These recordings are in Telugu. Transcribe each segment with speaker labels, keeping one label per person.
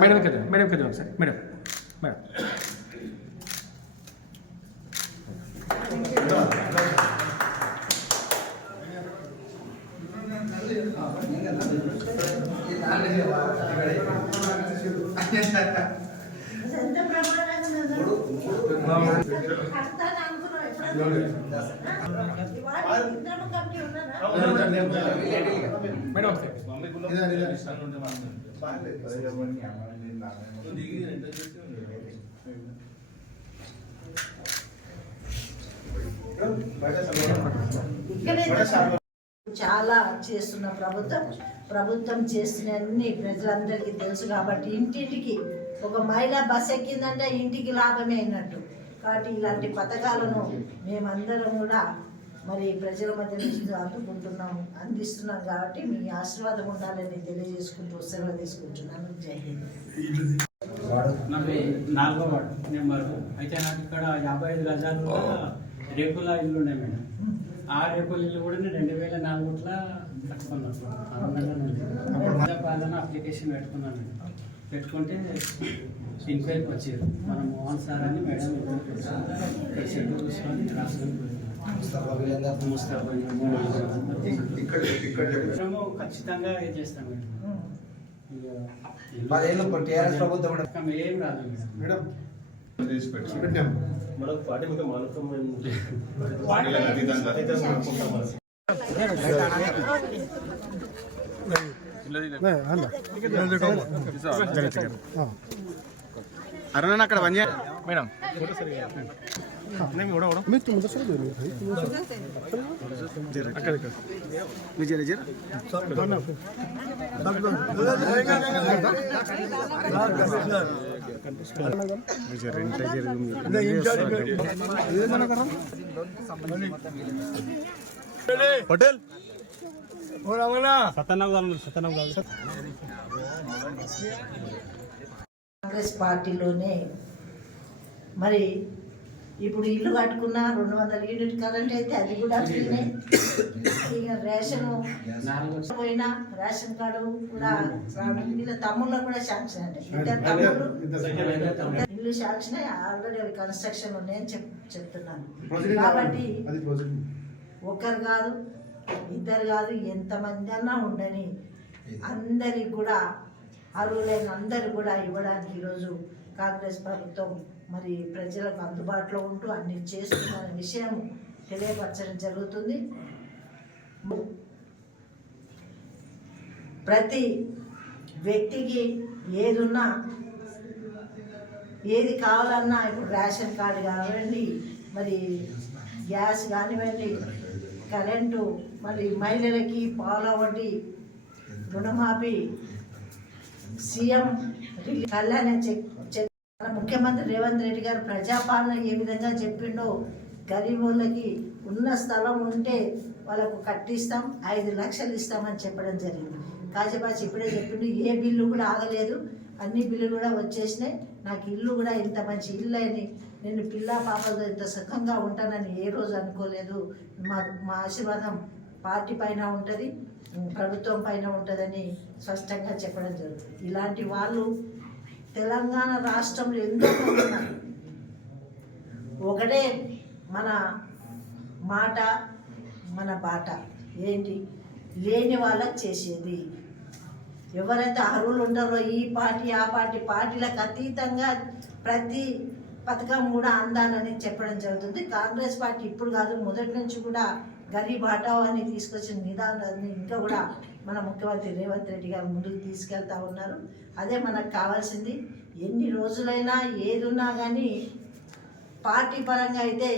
Speaker 1: మేడం కదా మేడం కదా ఒకసారి మేడం మేడం
Speaker 2: ఎంత చాలా చేస్తున్న ప్రభుత్వం. ప్రభుత్వం చేసిన అన్ని ప్రజలందరికీ తెలుసు కాబట్టి ఇంటింటికి ఒక మహిళ బస్ ఎక్కిందంటే ఇంటికి లాభమే అయినట్టు కాబట్టి ఇలాంటి పథకాలను మేమందరం కూడా మరి ప్రజల మధ్య నుంచి అందుకుంటున్నాం అందిస్తున్నాం కాబట్టి మీ ఆశీర్వాదం ఉండాలని తెలియజేసుకుంటూ సెలవు తీసుకుంటున్నాను. జై హింద్.
Speaker 3: నాలుగో వార్డు నెంబర్ అయితే నాకు ఇక్కడ యాభై ఐదు గజాలు రేకుల ఇల్లు ఉన్నాయి మేడం. ఆ రేకుల ఇల్లు కూడా నేను రెండు వేల నాలుగులో కట్టుకున్నాను. అప్లికేషన్ పెట్టుకున్నాను. మేడం పెట్టుకుంటే ఎంక్వైరీకి వచ్చారు మన మోహన్ సార్ అని మేడం చెట్టు మనము ఖచ్చితంగా ఏం చేస్తాం మేడం. ఏం రాదు మేడం.
Speaker 4: మనకు పార్టీ మీద మానసం పార్టీలకు అతీతంగా అయితే మనం అనుకుంటాం మనం.
Speaker 1: అరుణ అక్కడ పని మేడం అక్కడ ఇక్కడ మీరు జర జర జర ఇంత పటేల్
Speaker 2: కాంగ్రెస్ పార్టీలోనే మరి ఇప్పుడు ఇల్లు కట్టుకున్న రెండు వందల యూనిట్ కరెంట్ అయితే అది కూడా ఫ్రీనే. ఇక రేషన్ పోయినా రేషన్ కార్డు కూడా వీళ్ళ తమ్ముళ్ళ కూడా శాంక్షన్ అంటే. ఇద్దరు తమ్ముళ్ళు. ఇల్లు శాంక్షన్ ఆల్రెడీ అవి కన్స్ట్రక్షన్ ఉన్నాయని చెప్ చెప్తున్నాను. కాబట్టి ఒకరు కాదు ఇద్దరు కాదు ఎంతమంది అన్నా ఉండని అందరికి కూడా అర్హులైన అందరు కూడా ఇవ్వడానికి ఈరోజు కాంగ్రెస్ ప్రభుత్వం మరి ప్రజలకు అందుబాటులో ఉంటూ అన్ని చేస్తున్న విషయం తెలియపరచడం జరుగుతుంది. ప్రతి వ్యక్తికి ఏదున్నా ఏది కావాలన్నా ఇప్పుడు రేషన్ కార్డు కానివ్వండి మరి గ్యాస్ కానివ్వండి కరెంటు మరి మహిళలకి పాలవటి వడ్డీ రుణమాఫీ సీఎం కళ్యాణ్ కళ్యాణ మన ముఖ్యమంత్రి రేవంత్ రెడ్డి గారు ప్రజాపాలన ఏ విధంగా చెప్పిండో గరీబులకి ఉన్న స్థలం ఉంటే వాళ్ళకు కట్టిస్తాం ఐదు లక్షలు ఇస్తామని చెప్పడం జరిగింది. కాజపాచి ఇప్పుడే చెప్పిండు ఏ బిల్లు కూడా ఆగలేదు అన్ని బిల్లులు కూడా వచ్చేసినాయి. నాకు ఇల్లు కూడా ఇంత మంచి ఇల్లు అని నేను పిల్ల పాపతో ఇంత సుఖంగా ఉంటానని ఏ రోజు అనుకోలేదు. మా మా ఆశీర్వాదం పార్టీ పైన ఉంటుంది ప్రభుత్వం పైన ఉంటుందని స్పష్టంగా చెప్పడం జరుగుతుంది. ఇలాంటి వాళ్ళు తెలంగాణ రాష్ట్రంలో ఎంతో ఉన్నారు ఒకటే మన మాట మన బాట ఏంటి? లేని వాళ్ళకి చేసేది. ఎవరైతే అర్హులు ఉంటారో ఈ పార్టీ ఆ పార్టీ పార్టీలకు అతీతంగా ప్రతి పథకం కూడా అందాలని చెప్పడం జరుగుతుంది. కాంగ్రెస్ పార్టీ ఇప్పుడు కాదు మొదటి నుంచి కూడా గరీబ్ హటావ్ అని తీసుకొచ్చిన నిదానాన్ని ఇంకా కూడా మన ముఖ్యమంత్రి రేవంత్ రెడ్డి గారు ముందుకు తీసుకెళ్తా ఉన్నారు. అదే మనకు కావాల్సింది. ఎన్ని రోజులైనా ఏదున్నా కానీ పార్టీ పరంగా అయితే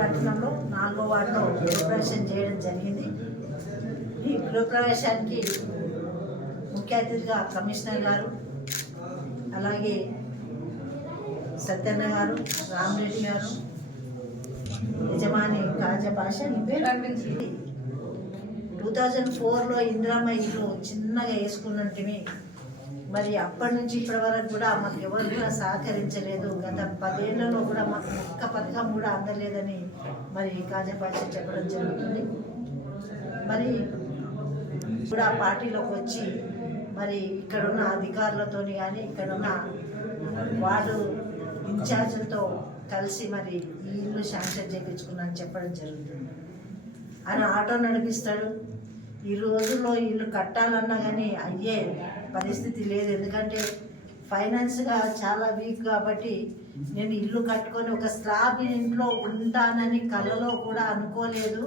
Speaker 2: పట్టణంలో నాలుగో వార్డులో గృహప్రవేశం చేయడం జరిగింది. ఈ గృహప్రవేశానికి ముఖ్య అతిథిగా కమిషనర్ గారు అలాగే సత్యన్న గారు రామరెడ్డి గారు యజమాని కాజా భాష టూ థౌజండ్ ఫోర్లో ఇందిరామ్మ ఇల్లు చిన్నగా వేసుకున్నట్టువి మరి అప్పటి నుంచి ఇప్పటి వరకు కూడా మాకు ఎవరు కూడా సహకరించలేదు. గత పదేళ్ళలో కూడా మాకు ఒక్క పథకం కూడా అందలేదని మరి కాజా భాష చెప్పడం జరుగుతుంది. మరి కూడా పార్టీలోకి వచ్చి మరి ఇక్కడున్న అధికారులతోని కానీ ఇక్కడున్న వార్డు ఇన్ఛార్జీలతో కలిసి మరి ఈ ఇల్లు శాంక్షన్ చేయించుకున్నా అని చెప్పడం జరుగుతుంది. ఆయన ఆటో నడిపిస్తాడు. ఈ రోజుల్లో ఇల్లు కట్టాలన్నా కానీ అయ్యే పరిస్థితి లేదు. ఎందుకంటే ఫైనాన్స్గా చాలా వీక్ కాబట్టి నేను ఇల్లు కట్టుకొని ఒక స్లాబ్ ఇంట్లో ఉంటానని కలలో కూడా అనుకోలేదు.